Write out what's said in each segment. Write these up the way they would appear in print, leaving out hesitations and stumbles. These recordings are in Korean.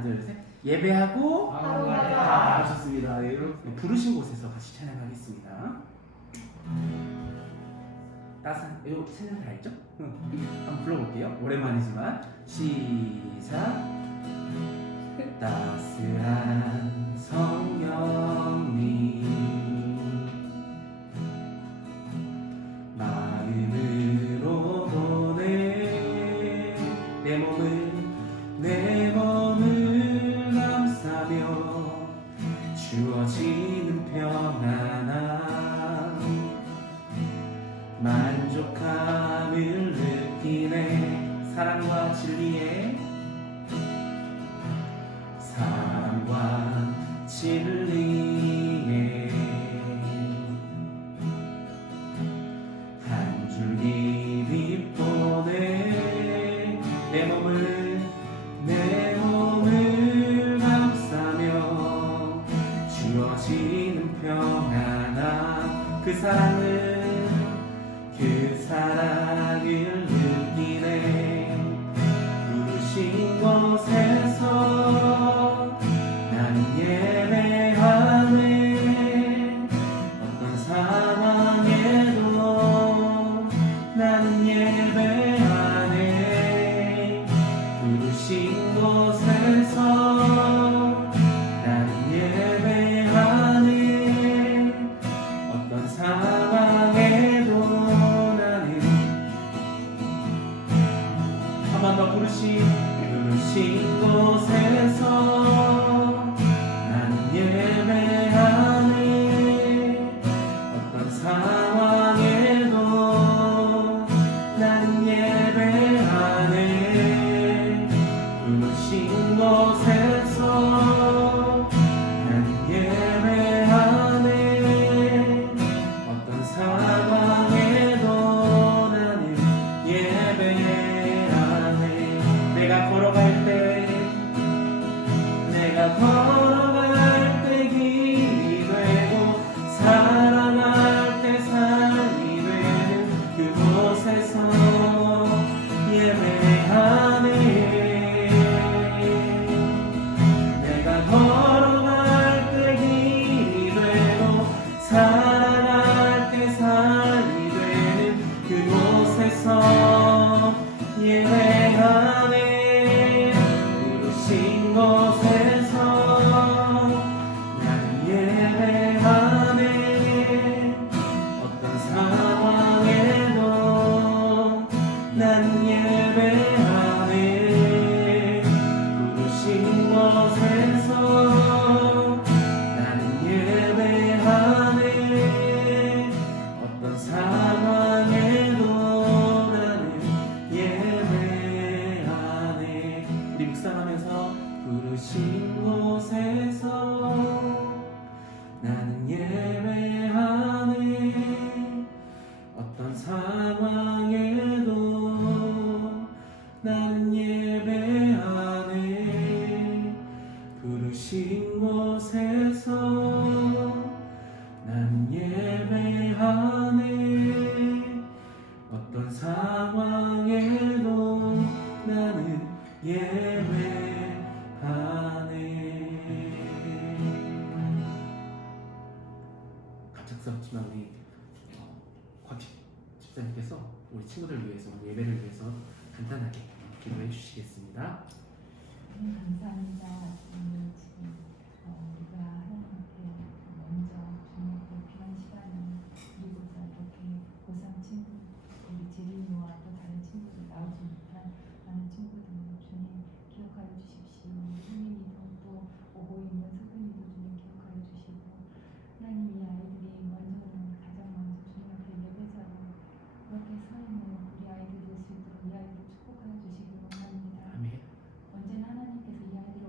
하나 둘 셋. 예배하고 바로 가자. 좋습니다. 여러분 부르신 곳에서 같이 찬양하겠습니다. 따스한 이거 찬양 다 알죠? 한번 불러볼게요. 오랜만이지만 시작. 따스한 성령님 마음으로 보내 내 몸을 감싸며 주어지는 평안함 만족함을 느끼네 사랑과 진리에 한 줄기 빛보내 내 몸을 감싸며 주어지는 평안함 그 사랑을 느끼네 부르신 곳에서 나는 예배하네 어떤 상황에도 나는 예배하네 부르신 곳에서 나는 예배하네 어떤 상황에도 나는 한 번 더 부르신 곳에서 나는 예배하네 어떤 상황에도 나는 예배하네 부르신 곳에서 나는 예배하네 어떤 상황에도 나는 예배하네 내가 걸어갈 때 길이 되고 사랑할 때 삶이 되는 그곳에서 예배하네 내가 걸어갈 때 길이 되고 사랑할 때 삶이 되는 그곳에서 예배하네 부르신 곳에서 나는 예배하네 어떤 상황에도 나는 예배하네 부르신 곳에서 나는 예배하네 어떤 상황에도 나는 예배하네 우리 묵상하면서 부르신 곳에서 나는 예배하네 어떤 상황에도 나는 예배하네 부르신 곳에서 나는 예배하네 어떤 상황에도 나는 예배하네 갑작스럽지만 우리 곽 집사님께서 우리 친구들 위해서 예배를 위해서 간단하게 기도해 주시겠습니다. 감사합니다. 오늘 지금 우리가 하나님 앞에 먼저 주님 앞에 귀한 시간을 그리고서 이렇게 고3 친구 우리 지린이와 또 다른 친구들 나오지 못한 많은 친구들 주님 기억하여 주십시오. 수민이도 또 오고 있는 석근이도 주님 기억하여 주시고 하나님 이 아이들이 먼저는 가장 먼저 주님 앞에 예배자로 그렇게 서 있는 우리 아이들 될 수 있도록 이 아이들 축복하여 주시기 원합니다. 아멘. 언제나 하나님께서 이 아이들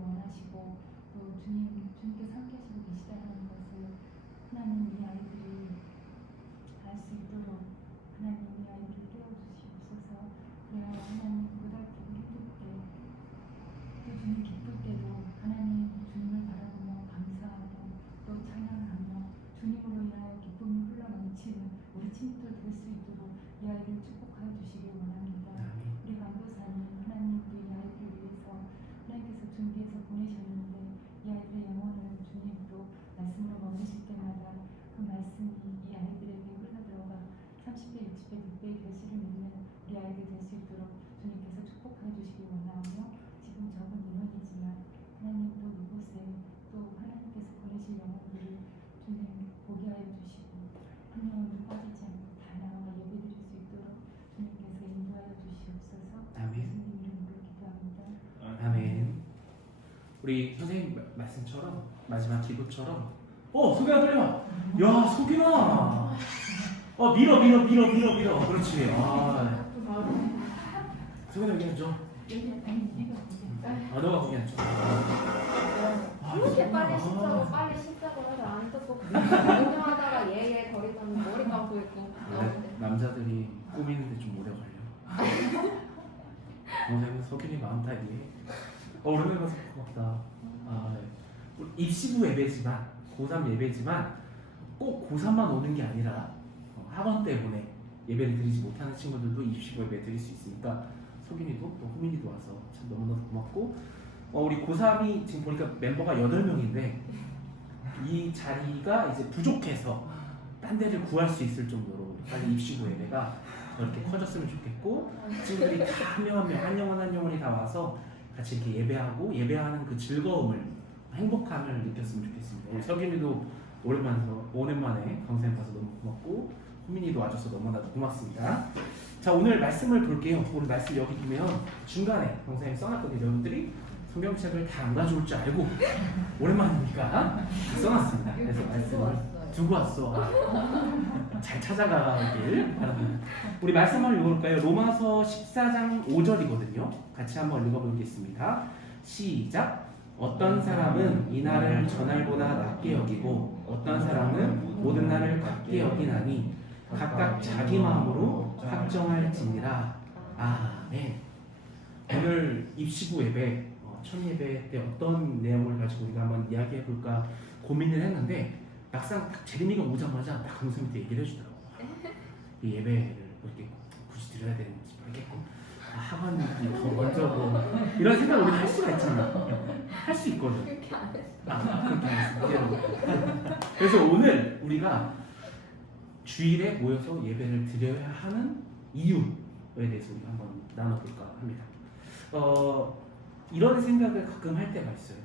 우리 선생님 말씀처럼 마지막 기도처럼 소빈아 빨리 와. 야 소빈아. 밀어. 그렇지. 소빈아 여기 앉아. 너가 거기 앉아. 이렇게 빨리 씻자고 해서 안 뜯고 운동하다가 얘 거리더니 머리 감고 있고 나오는데 남자들이 꾸미는데 좀 오래 걸려. 선생님 소빈이 마음 다 이해해. 오랜만에 봐서 고맙다. 네. 입시부 예배지만 고3 예배지만 꼭 고3만 오는 게 아니라 학원 때문에 예배를 드리지 못하는 친구들도 입시부 예배 드릴 수 있으니까 소빈이도 또 후민이도 와서 참 너무너무 고맙고 우리 고3이 지금 보니까 멤버가 8명인데 이 자리가 이제 부족해서 딴 데를 구할 수 있을 정도로 빨리 입시부 예배가 이렇게 커졌으면 좋겠고 친구들이 다 한 명 한 영혼이 다 와서 같이 이렇게 예배하고 예배하는 그 즐거움을 행복함을 느꼈으면 좋겠습니다. 우리 석윤이도 오랜만에 강사님 봐서 너무 고맙고 호민이도 와줘서 너무나도 고맙습니다. 자 오늘 말씀을 볼게요. 오늘 말씀 여기 보면 중간에 강사님 써놨거든요. 여러분들이 성경책을 다 안 가져올 줄 알고 오랜만이니까 다 써놨습니다. 그래서 말씀을 두고 왔어. 잘 찾아가길 바랍니다. 우리 말씀 한번 읽어볼까요? 로마서 14장 5절이거든요. 같이 한번 읽어보겠습니다. 시작. 어떤 사람은 이날을 저날보다 낮게 여기고 어떤 사람은 모든 날을 같게 여기나니 각각 자기 마음으로 확정할지니라. 아멘. 오늘 입시부 예배 첫 예배 때 어떤 내용을 가지고 우리가 한번 이야기해 볼까 고민을 했는데 막상 딱 재림이가 오자마자 딱 강사님한테 얘기를 해주더라고요. 이 예배를 이렇게 굳이 드려야 되는지 모르겠고 학원이 더 먼저 이런 생각을 우리가 할 수가 있잖아. 할 수 있거든. 그렇게 안 했어. 그렇게 안 했어. 그래서 오늘 우리가 주일에 모여서 예배를 드려야 하는 이유에 대해서 우리가 한번 나눠볼까 합니다. 이런 생각을 가끔 할 때가 있어요.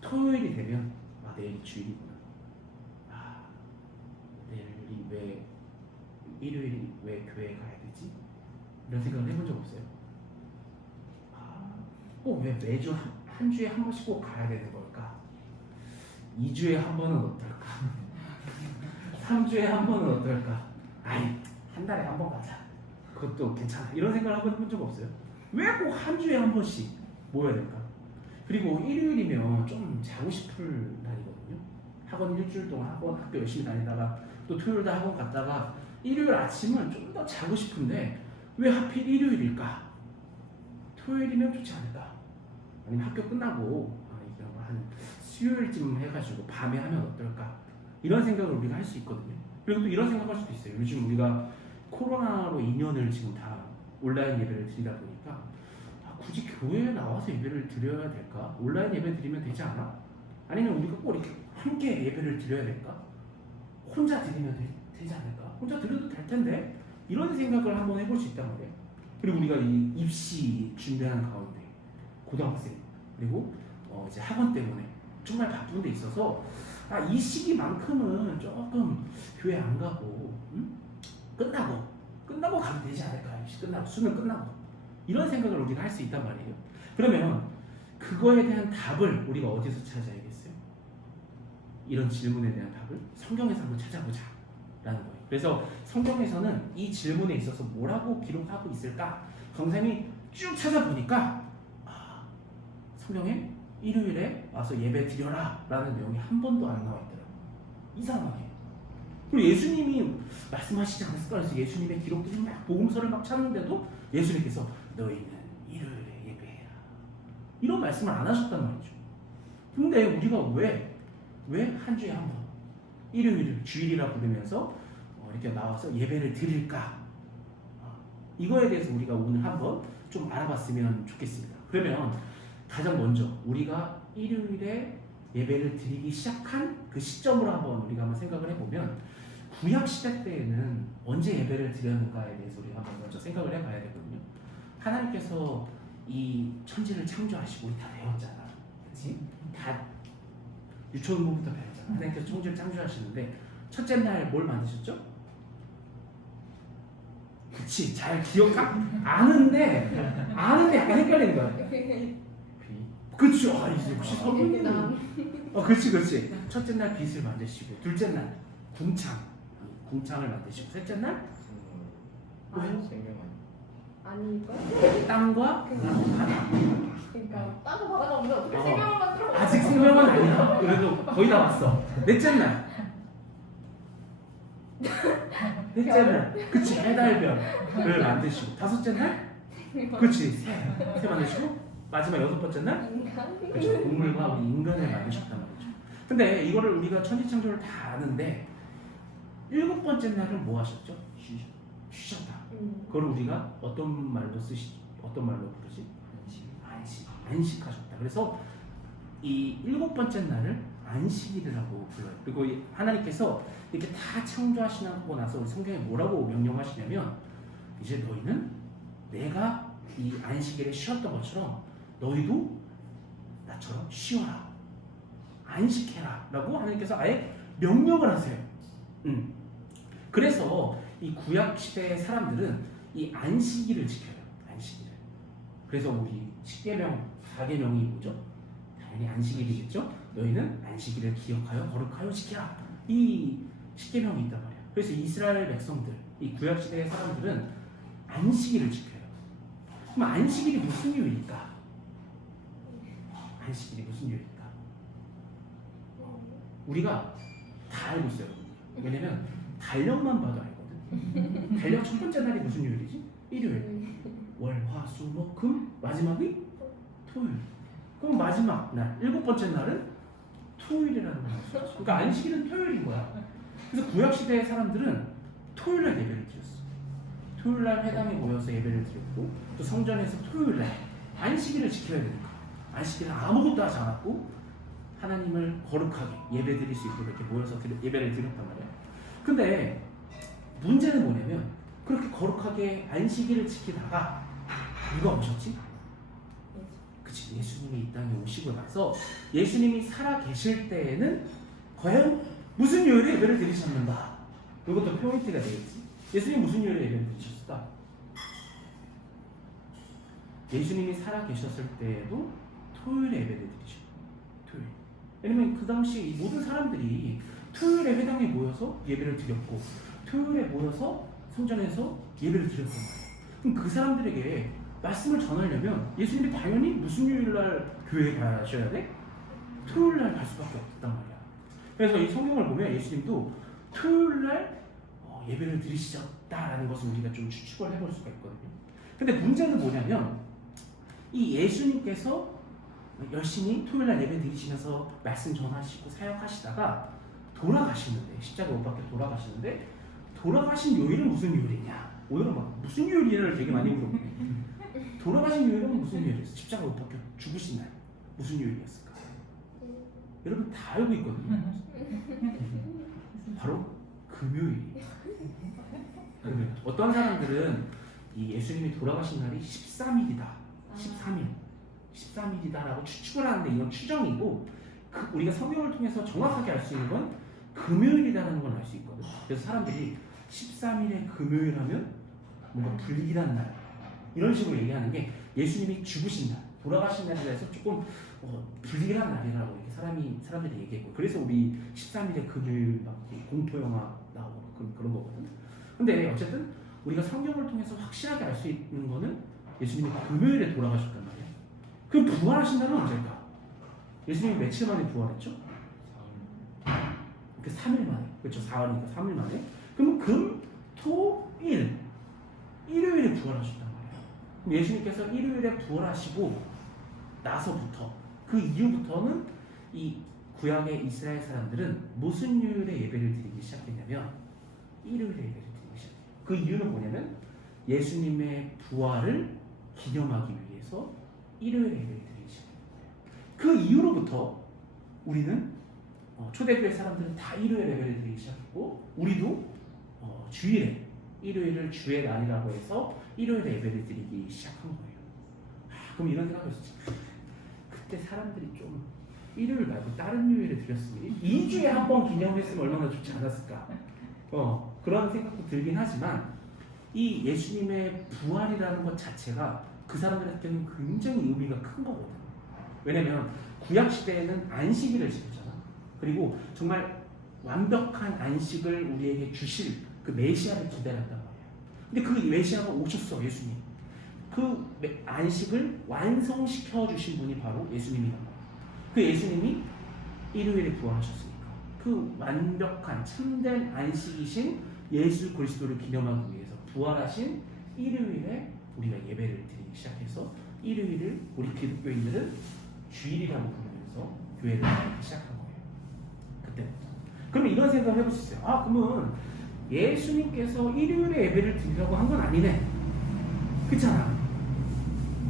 토요일이 되면 내일이 주일이구나. 내일이 왜 일요일이 왜 교회에 가야 되지? 이런 생각을 해본 적 없어요? 왜 매주 한 주에 한 번씩 꼭 가야 되는 걸까? 2주에 한 번은 어떨까? 3주에 한 번은 어떨까? 한 달에 한 번 가자. 그것도 괜찮아. 이런 생각을 한번 해본 적 없어요? 왜 꼭 한 주에 한 번씩 모여야 될까? 그리고 일요일이면 좀 자고 싶을 날이거든요. 학원 일주일 동안 학교 열심히 다니다가 또 토요일도 학원 갔다가 일요일 아침은 좀 더 자고 싶은데 왜 하필 일요일일까? 토요일이면 좋지 않을까? 아니면 학교 끝나고 한 수요일쯤 해가지고 밤에 하면 어떨까? 이런 생각을 우리가 할 수 있거든요. 그리고 또 이런 생각할 수도 있어요. 요즘 우리가 코로나로 2년을 지금 다 온라인 예배를 드리다 보니까 굳이 교회에 나와서 예배를 드려야 될까? 온라인 예배 드리면 되지 않아? 아니면 우리가 꼭 이렇게 함께 예배를 드려야 될까? 혼자 드리면 되지 않을까? 혼자 드려도 될 텐데 이런 생각을 한번 해볼 수 있단 말이에요. 그리고 우리가 이 입시 준비하는 가운데 고등학생 그리고 이제 학원 때문에 정말 바쁜 데 있어서 이 시기만큼은 조금 교회 안 가고 끝나고 가면 되지 않을까? 입시 끝나고 수능 끝나고 이런 생각을 우리가 할 수 있단 말이에요. 그러면 그거에 대한 답을 우리가 어디서 찾아야겠어요? 이런 질문에 대한 답을 성경에서 한번 찾아보자 라는 거예요. 그래서 성경에서는 이 질문에 있어서 뭐라고 기록하고 있을까? 강사님이 쭉 찾아보니까 성경에 일요일에 와서 예배 드려라 라는 내용이 한 번도 안 나와 있더라고요. 이상하게. 그리고 예수님이 말씀하시지 않았을까? 그래서 예수님의 기록들이 막 복음서를 막 찾는데도 예수님께서 너희는 일요일에 예배해라 이런 말씀을 안 하셨단 말이죠. 근데 우리가 왜 한 주에 한 번 일요일을 주일이라 부르면서 이렇게 나와서 예배를 드릴까? 이거에 대해서 우리가 오늘 한번 좀 알아봤으면 좋겠습니다. 그러면 가장 먼저 우리가 일요일에 예배를 드리기 시작한 그 시점으로 우리가 한번 생각을 해보면 구약 시대 때에는 언제 예배를 드렸는가에 대해서 우리가 한번 먼저 생각을 해봐야 되거든요. 하나님께서 이 천지를 창조하시고 우리 다 배웠잖아, 그렇지? 다 유초부부터 배웠잖아. 하나님께서 천지를 창조하시는데 첫째 날 뭘 만드셨죠? 그치, 잘 기억하? 아는데 약간 헷갈리는 거야. 그치. 아 이제 역시 서기님. 난 그치. 첫째 날 빚을 만드시고, 둘째 날 궁창을 만드시고, 셋째 날 아니 생명 아닐걸? 땅과 바다. 그러니까 땅과 바다가 없는데 어떻게 어. 생명을 만들어? 아직 생명은 아니야. 그래도 거의 다 왔어. 넷째 날. 넷째 날. 그치. 해달별을 만드시고. 다섯째 날. 그치. 새 만드시고. 마지막 여섯 번째 날. 인간? 그렇죠. 동물과 우리 인간을 만드셨단 말이죠. 근데 이거를 우리가 천지창조를 다 아는데 일곱 번째 날은 뭐 하셨죠? 쉬셨다. 그걸 우리가 어떤 말로 부르지? 안식하셨다. 그래서 이 일곱 번째 날을 안식일이라고 불러요. 그리고 하나님께서 이렇게 다 창조하시고 나서 우리 성경에 뭐라고 명령하시냐면 이제 너희는 내가 이 안식일에 쉬었던 것처럼 너희도 나처럼 쉬어라. 안식해라. 라고 하나님께서 아예 명령을 하세요. 그래서 이 구약시대의 사람들은 이 안식일을 지켜요. 안식일을. 그래서 우리 10계명, 4계명이 뭐죠? 당연히 안식일이겠죠? 너희는 안식일을 기억하여 거룩하여 지켜라. 이 10계명이 있단 말이야. 그래서 이스라엘 백성들, 이 구약시대의 사람들은 안식일을 지켜요. 그럼 안식일이 무슨 요일일까? 안식일이 무슨 요일일까? 우리가 다 알고 있어요. 왜냐면 달력만 봐도 알거든. 달력 첫 번째 날이 무슨 요일이지? 일요일. 월, 화, 수, 목, 금. 마지막이 토요일. 그럼 마지막 날, 일곱 번째 날은 토요일이라는 거야. 그러니까 안식일은 토요일인 거야. 그래서 구약시대의 사람들은 토요일날 예배를 드렸어. 토요일날 회당에 모여서 예배를 드렸고 또 성전에서 토요일날 안식일을 지켜야 되니까 안식일은 아무것도 하지 않았고 하나님을 거룩하게 예배드릴 수 있도록 이렇게 모여서 예배를 드렸단 말이야. 근데 문제는 뭐냐면 그렇게 거룩하게 안식일을 지키다가 누가 오셨지? 그치, 예수님이 이 땅에 오시고 나서 예수님이 살아 계실 때에는 과연 무슨 요일에 예배를 드리셨는가? 이것도 포인트가 되겠지. 예수님 무슨 요일에 예배를 드리셨을까? 예수님이 살아 계셨을 때에도 토요일에 예배를 드리셨고 토요일. 왜냐면 그 당시 이 모든 사람들이 토요일에 회당에 모여서 예배를 드렸고 토요일에 모여서 성전에서 예배를 드렸단 말이에요. 그럼 그 사람들에게 말씀을 전하려면 예수님이 당연히 무슨 요일날 교회에 가셔야 돼? 토요일날 갈 수밖에 없단 말이야. 그래서 이 성경을 보면 예수님도 토요일날 예배를 드리셨다라는 것을 우리가 좀 추측을 해볼 수가 있거든요. 근데 문제는 뭐냐면 이 예수님께서 열심히 토요일날 예배 드리시면서 말씀 전하시고 사역하시다가 돌아가시는데 십자가 못 박혀 돌아가시는데 돌아가신 요일은 무슨 요일이냐? 오늘은 막 무슨 요일이냐를 되게 많이 물어보네. 돌아가신 요일은 무슨 요일이었어? 십자가 못 박혀 죽으신 날 무슨 요일이었을까? 여러분 다 알고 있거든요. 바로 금요일이에요. 어떤 사람들은 이 예수님이 돌아가신 날이 13일이다. 13일이다라고 추측을 하는데 이건 추정이고 우리가 성경을 통해서 정확하게 알 수 있는 건 금요일이라는 걸 알 수 있거든. 그래서 사람들이 13일에 금요일 하면 뭔가 불길한 날 이런 식으로 얘기하는 게 예수님이 죽으신 날, 돌아가신 날이라 해서 조금 불길한 날이라고 이렇게 사람들이 얘기했고 그래서 우리 13일에 금요일 막 공포 영화 나오고 그런 거거든. 근데 어쨌든 우리가 성경을 통해서 확실하게 알 수 있는 거는 예수님이 금요일에 돌아가셨단 말이야. 그럼 부활하신 날은 언제일까? 예수님이 며칠 만에 부활했죠? 그 3일 만에. 그렇죠. 4일이니까 3일 만에. 그럼 금, 토, 일. 일요일에 부활하셨단 말이에요. 그럼 예수님께서 일요일에 부활하시고 나서부터 그 이후부터는 이 구약의 이스라엘 사람들은 무슨 요일에 예배를 드리기 시작했냐면 일요일에 예배를 드리기 시작해요. 그 이유는 뭐냐면 예수님의 부활을 기념하기 위해서 일요일에 예배를 드리기 시작해요. 그 이후로부터 우리는 초대교회 사람들은 다 일요일에 예배를 드리기 시작했고 우리도 주일에 일요일을 주의 날이라고 해서 일요일에 예배를 드리기 시작한 거예요. 그럼 이런 생각이 있었지. 그때 사람들이 좀 일요일 말고 다른 요일에 드렸으면 2주에 한 번 기념했으면 얼마나 좋지 않았을까. 그런 생각도 들긴 하지만 이 예수님의 부활이라는 것 자체가 그 사람들한테는 굉장히 의미가 큰 거거든. 왜냐면 구약 시대에는 안식일을 지켰잖아. 그리고 정말 완벽한 안식을 우리에게 주실 그 메시아를 기다렸단 말이야. 근데 그 메시아가 오셨어, 예수님. 그 안식을 완성시켜 주신 분이 바로 예수님이란 말이야. 그 예수님이 일요일에 부활하셨으니까 그 완벽한 참된 안식이신 예수 그리스도를 기념하기 위해서 부활하신 일요일에 우리가 예배를 드리기 시작해서 일요일을 우리 기독교인들은 주일이라고 부르면서 교회를 다니기 시작한 거예요. 그때부터. 그러면 이런 생각을 해볼 수 있어요. 아, 그러면 예수님께서 일요일에 예배를 드리라고 한 건 아니네. 그렇잖아.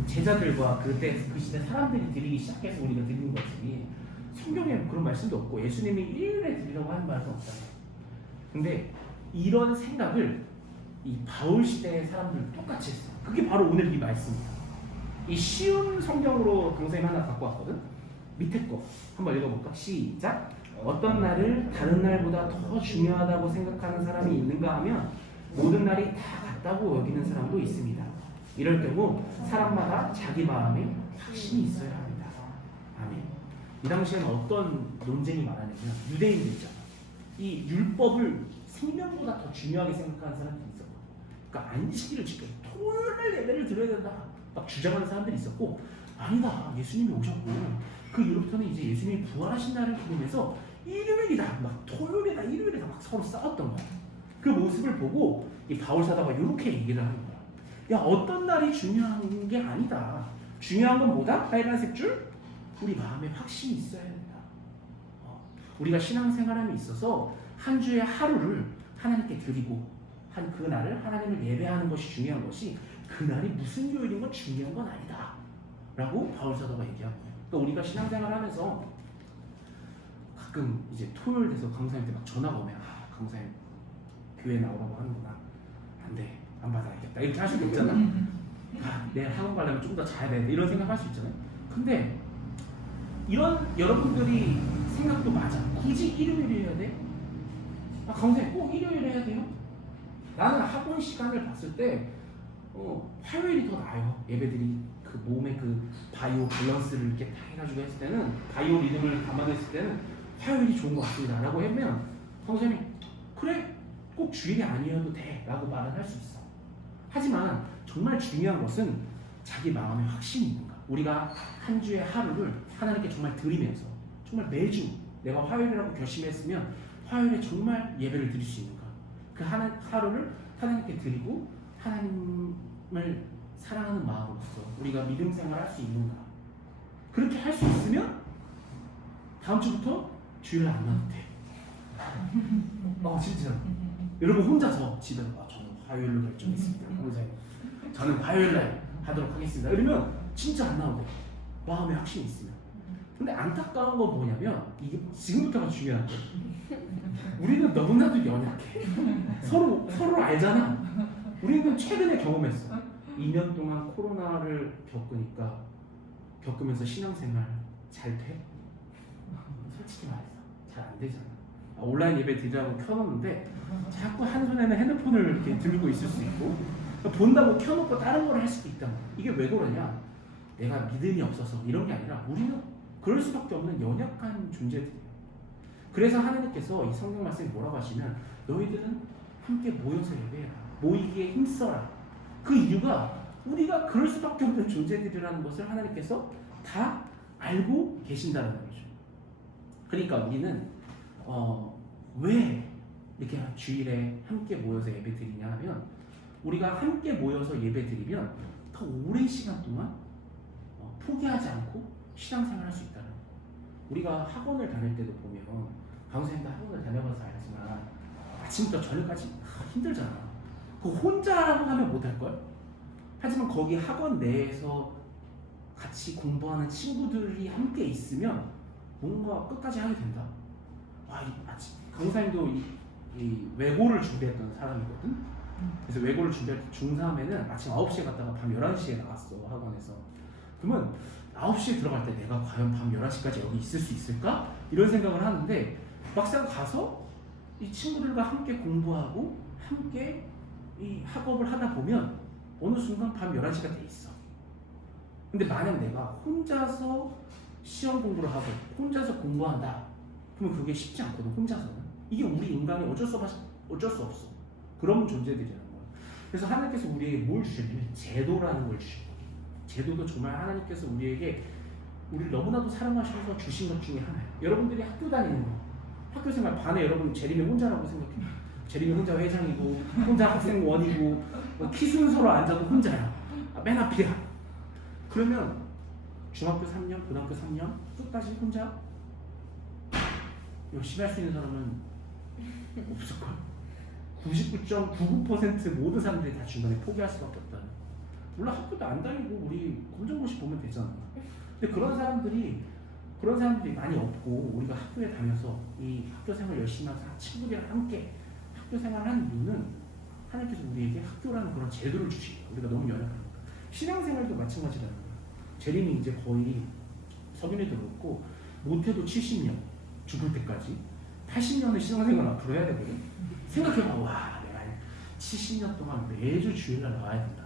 제자들과 그때 그 시대 사람들이 드리기 시작해서 우리가 드리는 거지. 성경에 그런 말씀도 없고 예수님이 일요일에 드리라고 하는 말은 없잖아요. 근데 이런 생각을 이 바울 시대의 사람들 똑같이 했어. 그게 바로 오늘 이 말씀이야. 이 쉬운 성경으로 강사님 하나 갖고 왔거든. 밑에 거 한번 읽어볼까? 시작. 어떤 날을 다른 날보다 더 중요하다고 생각하는 사람이 있는가 하면 모든 날이 다 같다고 여기는 사람도 있습니다. 이럴 경우 사람마다 자기 마음에 확신이 있어야 합니다. 아멘. 이 당시에는 어떤 논쟁이 많았냐면 유대인들 있잖아. 이 율법을 생명보다 더 중요하게 생각하는 사람들이 있었고, 그러니까 안식일을 지켜 토요일 예배를 드려야 된다 막 주장하는 사람들이 있었고, 아니다, 예수님이 오셨고 그 이후부터는 이제 예수님이 부활하신 날을 기념해서 일요일이다, 막 토요일이다, 일요일이다 막 서로 싸웠던 거야. 그 모습을 보고 이 바울 사도가 이렇게 얘기를 하는 거야. 야, 어떤 날이 중요한 게 아니다. 중요한 건 뭐다? 빨간색 줄? 우리 마음에 확신이 있어야 된다. 우리가 신앙생활함에 있어서 한 주의 하루를 하나님께 드리고 한 그 날을 하나님을 예배하는 것이 중요한 것이 그날이 무슨 요일인 건 중요한 건 아니다 라고 바울 사도가 얘기하는 거예요. 그러니까 우리가 신앙생활 하면서 가끔 이제 토요일 돼서 강사님한테 막 전화가 오면, 아, 강사님 교회 나오라고 하는구나, 안돼, 안 받아야겠다, 이렇게 할 수도 있잖아. 아, 내일 학원 가려면 좀 더 자야 돼, 이런 생각 할 수 있잖아요. 근데 이런 여러분들이 생각도 맞아. 굳이 일요일에 해야 돼? 아, 강사님 꼭 일요일에 해야 돼요? 나는 학원 시간을 봤을 때 화요일이 더 나아요. 예배들이 그 몸의 그 바이오 밸런스를 이렇게 다 해가지고 했을 때는, 바이오 리듬을 감안했을 때는 화요일이 좋은 것 같습니다 라고 하면 선생님이 그래, 꼭 주일이 아니어도 돼 라고 말은 할 수 있어. 하지만 정말 중요한 것은 자기 마음에 확신이 있는가. 우리가 한 주의 하루를 하나님께 정말 드리면서 정말 매주 내가 화요일이라고 결심했으면 화요일에 정말 예배를 드릴 수 있는가. 그 하루를 하나님께 드리고 하나님을 사랑하는 마음으로서 우리가 믿음 생활을 할 수 있는가. 그렇게 할 수 있으면 다음 주부터 주일 안 나도 돼. 진짜. 여러분 혼자서 집에서 저는 화요일로 결정했습니다. 저는 화요일날 하도록 하겠습니다. 이러면 진짜 안 나오대. 마음에 확신이 있으면. 근데 안타까운 건 뭐냐면 이게 지금부터가 중요한 거야. 우리는 너무나도 연약해. 서로 알잖아. 우리는 최근에 경험했어. 2년 동안 코로나를 겪으면서 신앙생활 잘 돼? 솔직히 말해서 잘 안 되잖아. 온라인 예배 드리라고 켜놓는데 자꾸 한 손에는 핸드폰을 이렇게 들고 있을 수 있고, 본다고 켜놓고 다른 걸 할 수도 있단 말이야. 이게 왜 그러냐? 내가 믿음이 없어서 이런 게 아니라 우리는 그럴 수밖에 없는 연약한 존재들이에요. 그래서 하나님께서 이 성경 말씀에 뭐라고 하시면 너희들은 함께 모여서 예배해라, 모이기에 힘써라. 그 이유가 우리가 그럴 수밖에 없는 존재들이라는 것을 하나님께서 다 알고 계신다는 거죠. 그러니까 우리는 왜 이렇게 주일에 함께 모여서 예배 드리냐 하면, 우리가 함께 모여서 예배 드리면 더 오랜 시간 동안 포기하지 않고 신앙생활 할 수 있다는 거예요. 우리가 학원을 다닐 때도 보면, 강사님도 학원을 다녀봐서 알지만 아침부터 저녁까지 힘들잖아. 그거 혼자라고 하면 못할걸? 하지만 거기 학원 내에서 같이 공부하는 친구들이 함께 있으면 뭔가 끝까지 하게 된다. 강사님도 이 외고를 준비했던 사람이거든. 그래서 외고를 준비할 때 중3에는 아침 9시에 갔다가 밤 11시에 나왔어, 학원에서. 그러면 9시에 들어갈 때 내가 과연 밤 11시까지 여기 있을 수 있을까? 이런 생각을 하는데, 막상 가서 이 친구들과 함께 공부하고 함께 이 학업을 하다 보면 어느 순간 밤 11시가 돼 있어. 근데 만약 내가 혼자서 시험 공부를 하고 혼자서 공부한다. 그러면 그게 쉽지 않거든. 혼자서는. 이게 우리 인간이 어쩔 수 없어. 그런 존재들이라는 거예요. 그래서 하나님께서 우리에게 뭘 주셨냐면 제도라는 걸 주셨거든요. 제도도 정말 하나님께서 우리에게 우리를 너무나도 사랑하셔서 주신 것 중에 하나예요. 여러분들이 학교 다니는 거, 학교 생활 반에 여러분 재림이 혼자라고 생각해요. 재림이 혼자 회장이고 혼자 학생원이고 키 순서로 앉아도 혼자야. 맨 앞이야. 그러면 중학교 3년, 고등학교 3년 끝까지 혼자 열심히 할 수 있는 사람은 없을걸? 99.99% 모든 사람들이 다 중간에 포기할 수밖에 없다는. 물론 학교도 안 다니고 우리 검정고시 보면 되잖아. 근데 그런 사람들이 많이 없고 우리가 학교에 다녀서 이 학교 생활 열심히 하면서 친구들이랑 함께 학교 생활하는 이유는 하나님께서 우리에게 학교라는 그런 제도를 주시고 우리가 너무 연약하니까. 신앙생활도 마찬가지라는 거예요. 재림이 이제 거의 서균이도 그렇고 못해도 70년 죽을 때까지 80년의 신앙생활 앞으로 해야 되거든. 생각해봐. 와 내가 70년 동안 매주 주일날 나와야 된다.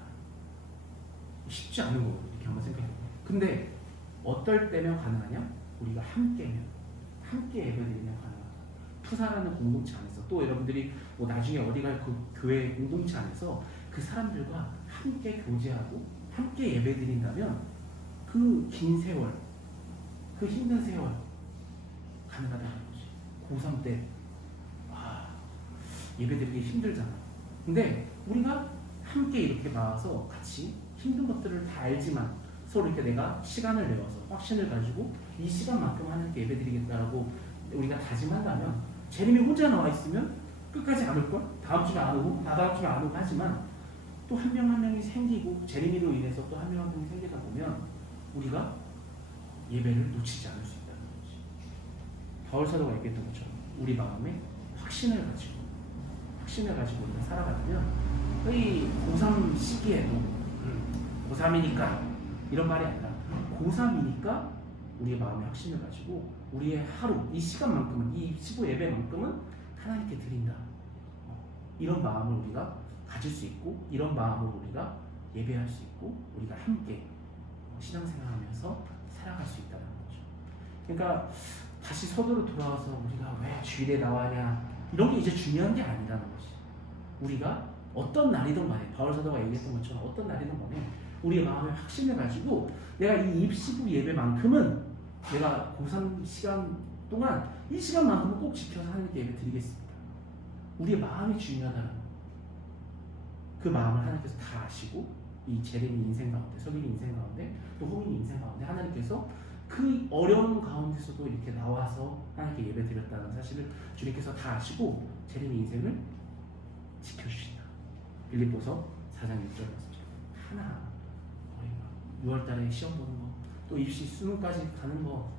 쉽지 않은 거거든. 이렇게 한번 생각해봐. 근데 어떨 때면 가능하냐? 우리가 함께 예배드리면 가능하다. 푸사라는 공동체 안에서 또 여러분들이 뭐 나중에 어디 갈 그 교회 공동체 안에서 그 사람들과 함께 교제하고 함께 예배드린다면 그 긴 세월, 그 힘든 세월 가능하다는 거지. 고3 때 예배드리기 힘들잖아. 근데 우리가 함께 이렇게 나와서 같이 힘든 것들을 다 알지만 서로 이렇게 내가 시간을 내어서 확신을 가지고 이 시간만큼 하나님께 예배드리겠다라고 우리가 다짐한다면 재림이 혼자 나와 있으면 끝까지 안 올걸? 다음 주에 안 오고 다다음 주에 안 오고 하지만 또 한 명 한 명이 생기고 재림이로 인해서 또 한 명 한 명이 생기다 보면 우리가 예배를 놓치지 않을 수 있다는 거지. 바울 사도가 얘기했던 것처럼 우리 마음에 확신을 가지고 우리가 살아가려면 이 고3 시기에도 고3이니까 이런 말이 아니라 고3이니까 우리의 마음에 확신을 가지고 우리의 하루, 이 시간만큼은, 이 15예배만큼은 하나님께 드린다. 이런 마음을 우리가 가질 수 있고 이런 마음으로 우리가 예배할 수 있고 우리가 함께 신앙생활하면서 살아갈 수 있다는 거죠. 그러니까 다시 서두로 돌아와서 우리가 왜 주일에 나와냐 이런 게 이제 중요한 게 아니라는 거지. 우리가 어떤 날이든 간에 바울 사도가 얘기했던 것처럼 어떤 날이든 간에 우리의 마음의 확신을 가지고 내가 이 입시부 예배만큼은 내가 고3 시간 동안 이 시간만큼은 꼭 지켜서 하나님께 예배 드리겠습니다. 우리의 마음이 중요하다는 그 마음을 하나님께서 다 아시고 이 재림이 인생 가운데, 서균이 인생 가운데, 또 호민이 인생 가운데 하나님께서 그 어려운 가운데서도 이렇게 나와서 하나님께 예배 드렸다는 사실을 주님께서 다 아시고 재림이 인생을 지켜주신다. 빌립보서 4장 6절 말씀처럼 하나 6월달에 시험 보는 거, 또 입시 수능까지 가는 거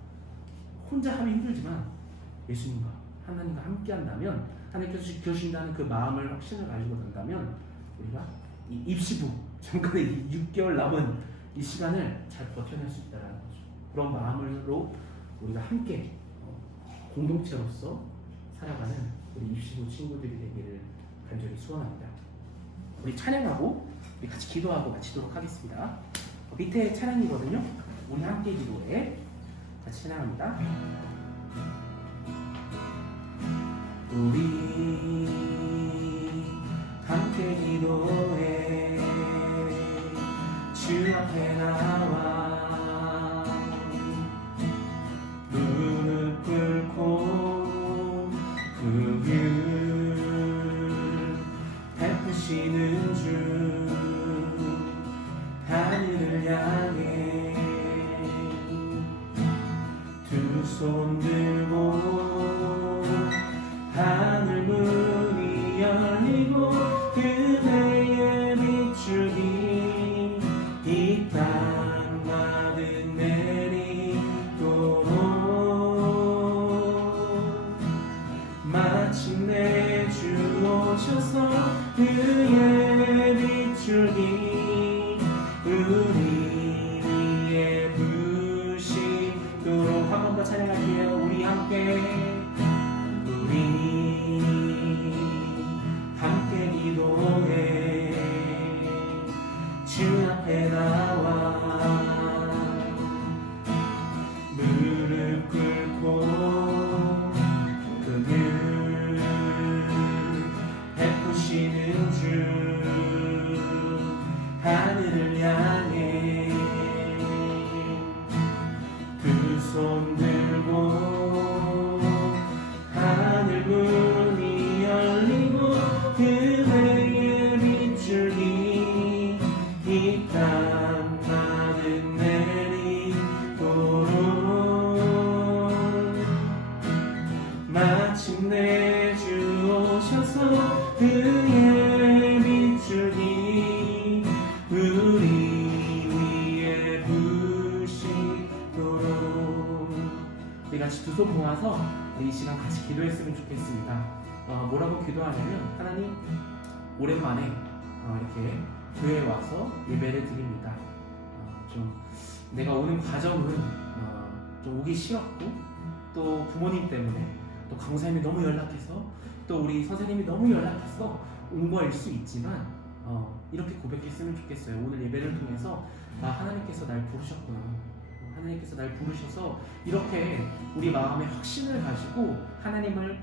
혼자 하면 힘들지만 예수님과 하나님과 함께 한다면 하나님께서 지켜주신다는 그 마음을 확신을 가지고 간다면 우리가 이 입시부 잠깐의 6개월 남은 이 시간을 잘 버텨낼 수 있다는 거죠. 그런 마음으로 우리가 함께 공동체로서 살아가는 우리 입시부 친구들이 되기를 간절히 소원합니다. 우리 찬양하고 우리 같이 기도하고 마치도록 하겠습니다. 밑에 찬양이거든요. 우리 함께 기도해. 같이 찬양합니다. 우리 함께 기도해. 주 앞에 나와 무릎 꿇고 그 길 베푸시는 주 하늘을 향해 두 손 들고 하늘 문이 열리고 그대의 비추기 이 땅 가득 내리도록 마침내 주 오셔서 그의 비추기 우리 위에 부시도록 한 번 더 찬양할게요. 우리 함께 기도해. 주 앞에 나와 빛내주셔서 그의 빛줄이 우리 위에 부시도록. 우리 같이 두 손 모아서 이 시간 같이 기도했으면 좋겠습니다. 뭐라고 기도하냐면, 하나님 오랜만에 이렇게 교회에 와서 예배를 드립니다. 좀 내가 오는 과정은 좀 오기 싫었고, 또 부모님 때문에, 또 강사님이 너무 연락해서, 또 우리 선생님이 너무 연락해서 온 거일 수 있지만 이렇게 고백했으면 좋겠어요. 오늘 예배를 통해서 하나님께서 날 부르셨구나. 하나님께서 날 부르셔서 이렇게 우리 마음의 확신을 가지고 하나님을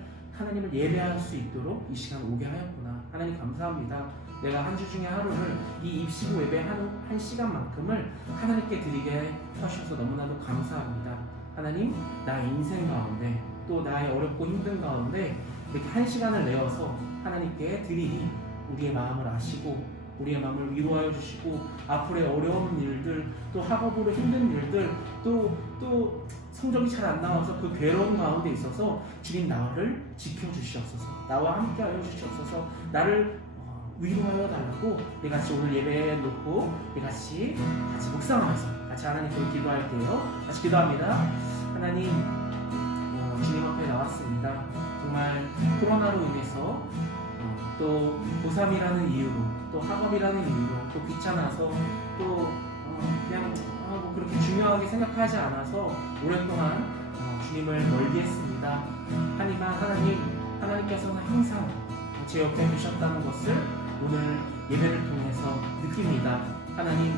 예배할 수 있도록 이 시간 오게 하였구나. 하나님 감사합니다. 내가 한 주 중에 하루를 이 입시부 예배 한 시간만큼을 하나님께 드리게 하셔서 너무나도 감사합니다. 하나님, 나의 인생 가운데, 또 나의 어렵고 힘든 가운데 이렇게 한 시간을 내어서 하나님께 드리니 우리의 마음을 아시고, 우리의 마음을 위로하여 주시고, 앞으로의 어려운 일들, 또 학업으로 힘든 일들, 또 성적이 잘 안 나와서 그 괴로운 가운데 있어서 주님 나를 지켜주시옵소서, 나와 함께하여 주시옵소서, 나를 위로하여 달라고 우리 같이 오늘 예배에 놓고 우리 같이 묵상하면서 같이 하나님께 기도할게요. 같이 기도합니다. 하나님, 주님 앞에 나왔습니다. 정말 코로나로 인해서 또 고3이라는 이유로, 또 학업이라는 이유로, 또 귀찮아서, 또 그냥 뭐 그렇게 중요하게 생각하지 않아서 오랫동안 주님을 멀리 했습니다. 하나님, 하나님께서는 항상 제 옆에 계셨다는 것을 오늘 예배를 통해서 느낍니다. 하나님,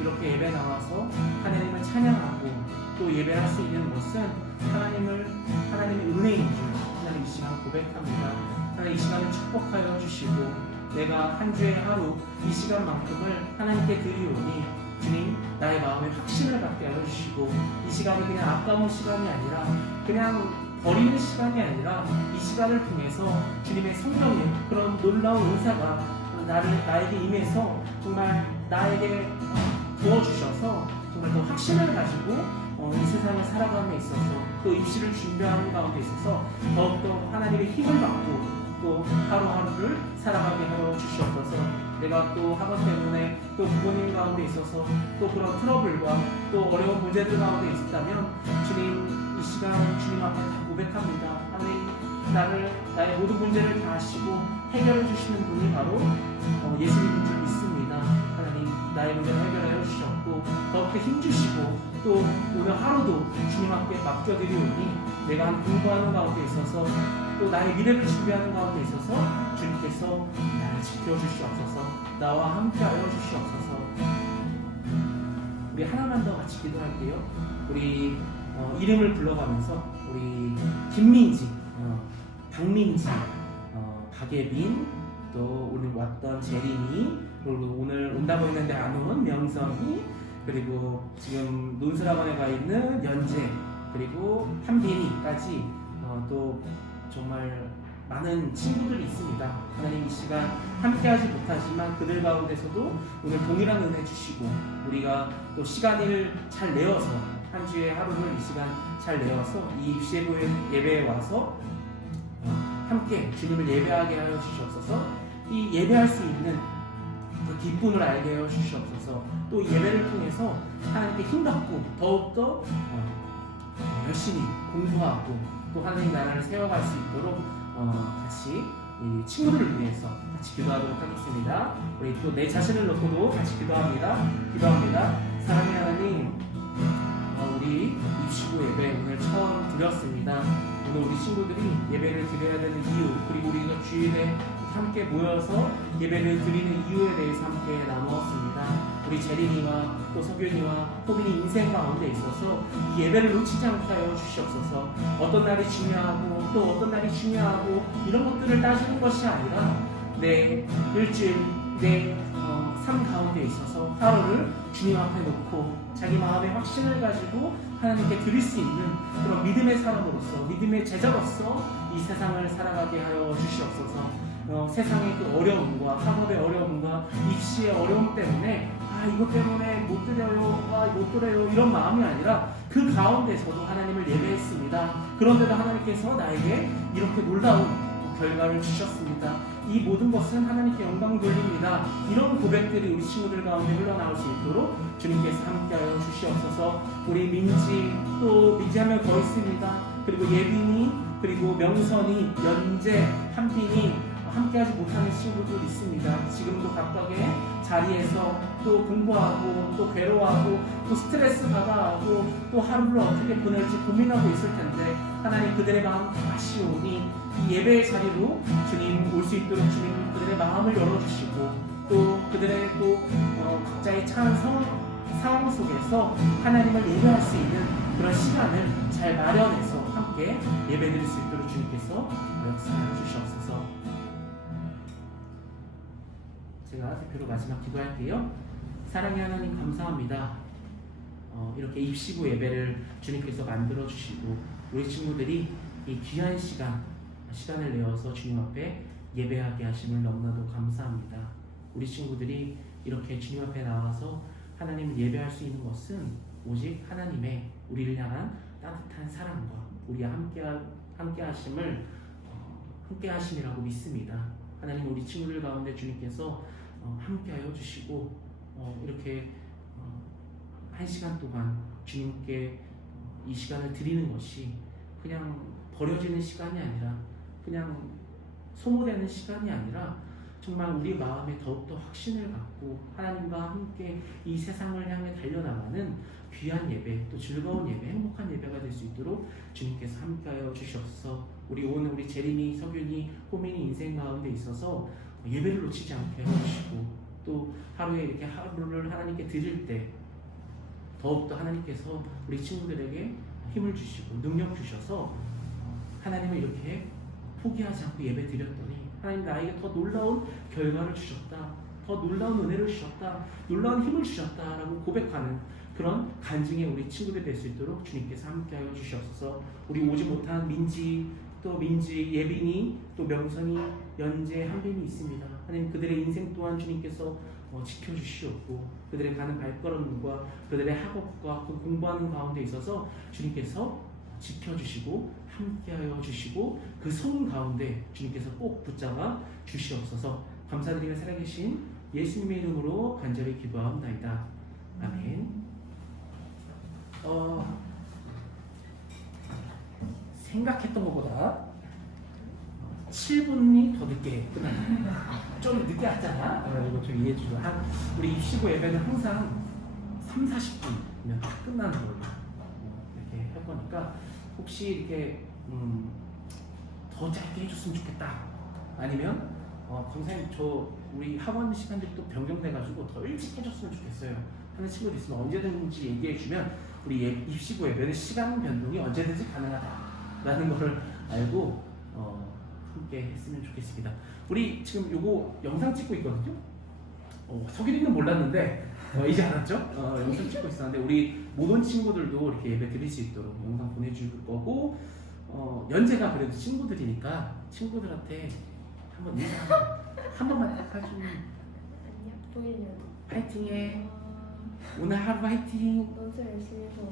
이렇게 예배 나와서 하나님을 찬양하고 또 예배할 수 있는 것은 하나님의 은혜인 줄 하나님 이 시간 고백합니다. 하나님 이 시간을 축복하여 주시고, 내가 한 주의 하루 이 시간만큼을 하나님께 드리오니 주님, 나의 마음에 확신을 갖게 하여 주시고, 이 시간이 그냥 아까운 시간이 아니라, 그냥 버리는 시간이 아니라, 이 시간을 통해서 주님의 성령의 그런 놀라운 은사가 나에게 임해서 정말 나에게 부어주셔서 정말 더 확신을 가지고 이 세상을 살아감에 있어서, 또 입시를 준비하는 가운데 있어서 더욱더 하나님의 힘을 받고 또 하루하루를 살아가게 하여 주시옵소서. 내가 또 학업 때문에, 또 부모님 가운데 있어서 또 그런 트러블과 또 어려운 문제들 가운데 있었다면, 주님 이 시간 주님 앞에 다 고백합니다. 하나님, 나의 모든 문제를 다 아시고 해결해 주시는 분이 바로 예수님인 줄 믿습니다. 하나님, 나의 문제를 해결하여 주셨고 더욱더 힘주시고, 또 오늘 하루도 주님 앞에 맡겨드리오니 내가 공부하는 가운데 있어서, 또 나의 미래를 준비하는 가운데 있어서 주님께서 나를 지켜주시옵소서, 나와 함께하여 주시옵소서. 우리 하나만 더 같이 기도할게요. 우리 이름을 불러가면서 우리 김민지, 박민지, 박예빈, 또 오늘 왔던 재린이, 그리고 오늘 온다고 했는데 안 온 명성이, 그리고 지금 논술학원에 가 있는 연재, 그리고 한빈이까지 또 정말 많은 친구들이 있습니다. 하나님 이 시간 함께하지 못하지만 그들 가운데서도 오늘 동일한 은혜 주시고, 우리가 또 시간을 잘 내어서 한 주의 하루를 이 시간 잘 내어서 이 입시 예배에 와서 함께 주님을 예배하게 하여 주시옵소서. 이 예배할 수 있는 그 기쁨을 알게 하여 주시옵소서. 또 예배를 통해서 하나님께 힘받고 더욱더 열심히 공부하고 또 하나님 나라를 세워갈 수 있도록 같이 이 친구들을 위해서 같이 기도하도록 하겠습니다. 우리 또 내 자신을 놓고도 같이 기도합니다. 사랑의 하나님, 우리 입시부 예배 오늘 처음 드렸습니다. 오늘 우리 친구들이 예배를 드려야 되는 이유, 그리고 우리가 주일에 함께 모여서 예배를 드리는 이유에 대해서 함께 나누었습니다. 우리 재린이와 또 석윤이와 호빈이 인생 가운데 있어서 이 예배를 놓치지 않게 하여 주시옵소서. 어떤 날이 중요하고 또 어떤 날이 중요하고 이런 것들을 따지는 것이 아니라 내 일주일, 내 삶 가운데 있어서 하루를 주님 앞에 놓고 자기 마음의 확신을 가지고 하나님께 드릴 수 있는 그런 믿음의 사람으로서, 믿음의 제자로서 이 세상을 살아가게 하여 주시옵소서. 세상의 그 어려움과 학업의 어려움과 입시의 어려움 때문에 이것 때문에 못 드려요, 못 드려요 이런 마음이 아니라 그 가운데서도 하나님을 예배했습니다. 그런데도 하나님께서 나에게 이렇게 놀라운 결과를 주셨습니다. 이 모든 것은 하나님께 영광 돌립니다. 이런 고백들이 우리 친구들 가운데 흘러나올 수 있도록 주님께서 함께하여 주시옵소서. 우리 민지, 또 민지하면 더 있습니다. 그리고 예빈이, 그리고 명선이, 연재, 한빈이 함께하지 못하는 친구들 있습니다. 지금도 각각의 자리에서 또 공부하고 또 괴로워하고 또 스트레스 받아하고 또 하루를 어떻게 보낼지 고민하고 있을 텐데 하나님 그들의 마음 다 아시오니 이 예배의 자리로 주님 올 수 있도록 주님 그들의 마음을 열어주시고 또 그들의 또 각자의 처한 상황 속에서 하나님을 예배할 수 있는 그런 시간을 잘 마련해서 함께 예배드릴 수 있도록 주님께서 역사해 주시옵소서. 제가 대표로 마지막 기도할게요. 사랑의 하나님 감사합니다. 이렇게 입시부 예배를 주님께서 만들어 주시고 우리 친구들이 이 귀한 시간을 내어서 주님 앞에 예배하게 하심을 너무나도 감사합니다. 우리 친구들이 이렇게 주님 앞에 나와서 하나님을 예배할 수 있는 것은 오직 하나님의 우리를 향한 따뜻한 사랑과 우리와 함께 하심이라고 믿습니다. 하나님 우리 친구들 가운데 주님께서 함께하여 주시고 이렇게 한 시간 동안 주님께 이 시간을 드리는 것이 그냥 버려지는 시간이 아니라 그냥 소모되는 시간이 아니라 정말 우리 마음에 더욱더 확신을 갖고 하나님과 함께 이 세상을 향해 달려나가는 귀한 예배, 또 즐거운 예배, 행복한 예배가 될 수 있도록 주님께서 함께하여 주시옵소서. 우리 재림이, 석윤이, 호민이 인생 가운데 있어서 예배를 놓치지 않게 해주시고 또 하루에 이렇게 하루를 하나님께 드릴 때 더욱더 하나님께서 우리 친구들에게 힘을 주시고 능력 주셔서 하나님을 이렇게 포기하지 않고 예배 드렸더니 하나님 나에게 더 놀라운 결과를 주셨다, 더 놀라운 은혜를 주셨다, 놀라운 힘을 주셨다라고 고백하는 그런 간증의 우리 친구들 될 수 있도록 주님께서 함께하여 주시옵소서. 우리 오지 못한 민지, 예빈이, 또 명선이, 연재, 한빈이 있습니다. 하나님 그들의 인생 또한 주님께서 지켜주시옵고 그들의 가는 발걸음과 그들의 학업과 그 공부하는 가운데 있어서 주님께서 지켜주시고 함께하여 주시고 그 소문 가운데 주님께서 꼭 붙잡아 주시옵소서. 감사드리며 살아계신 예수님의 이름으로 간절히 기도하옵나이다. 아멘. 생각했던 것보다 7분이 더 늦게 끝났다. 좀 늦게 왔잖아. 이거 좀 이해해 주시고 우리 입시부 예배는 항상 30-40분이면 다 끝나는 걸로 이렇게 할 거니까 혹시 이렇게 더 짧게 해줬으면 좋겠다. 아니면 강사님 우리 학원 시간들이 또 변경돼가지고 더 일찍 해줬으면 좋겠어요 하는 친구들 있으면 언제든지 얘기해주면 우리 입시부 예배는 시간 변동이 언제든지 가능하다라는 것을 알고 함께 했으면 좋겠습니다. 우리 지금 요거 영상 찍고 있거든요. 석일이는 몰랐는데 이제 알았죠? 영상 찍고 있었는데 우리 모든 친구들도 이렇게 예배 드릴 수 있도록 영상 보내줄 거고 연재가 그래도 친구들이니까 친구들한테 한번 인사 한 번만 딱 해주면 안녕. 보이는. 파이팅해. 오늘 하루 파이팅. 논술 열심히 해서.